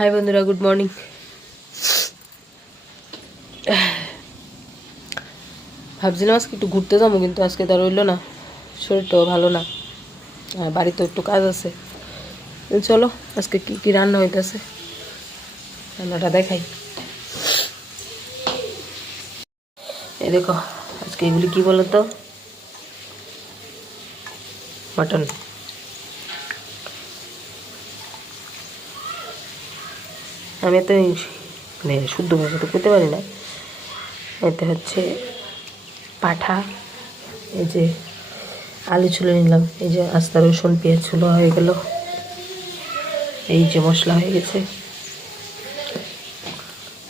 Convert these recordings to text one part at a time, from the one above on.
High বন্ধুরা, good morning. ভাবছিলাম আজকে একটু ঘুরতে যাবো, কিন্তু আজকে তো আর রইলো না, শরীরটাও ভালো না, আর বাড়িতেও একটু কাজ আছে। চলো আজকে কি কি রান্না হইতেছে রান্নাটা দেখাই। এই দেখো, আজকে এগুলি কি বলো তো, মাটন। আমি তো মানে শুদ্ধ ভাষা তো করতে পারি না। এতে হচ্ছে পাঠা, এই যে আলু ছুলে নিলাম, এই যে আস্তা রসুন পেঁয়াজ ছুলো হয়ে গেল, এই যে মশলা হয়ে গেছে।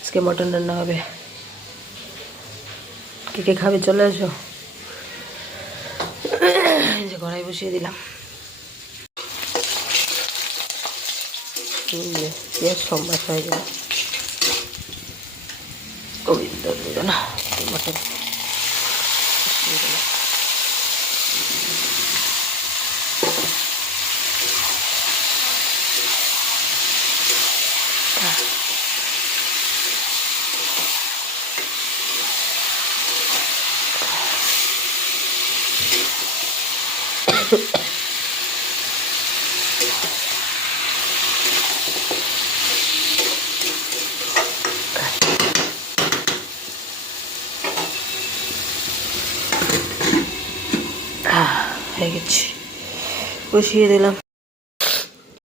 আজকে মটন রান্না হবে। কে কে খাবে চলে আসো। এই যে কড়াই বসিয়ে দিলাম, পেঁয়াজ সম্বাস হয়ে গেল। গোবিন্দ না মটন বসিয়ে দিলাম। হয়ে গেছে, বসিয়ে দিলাম।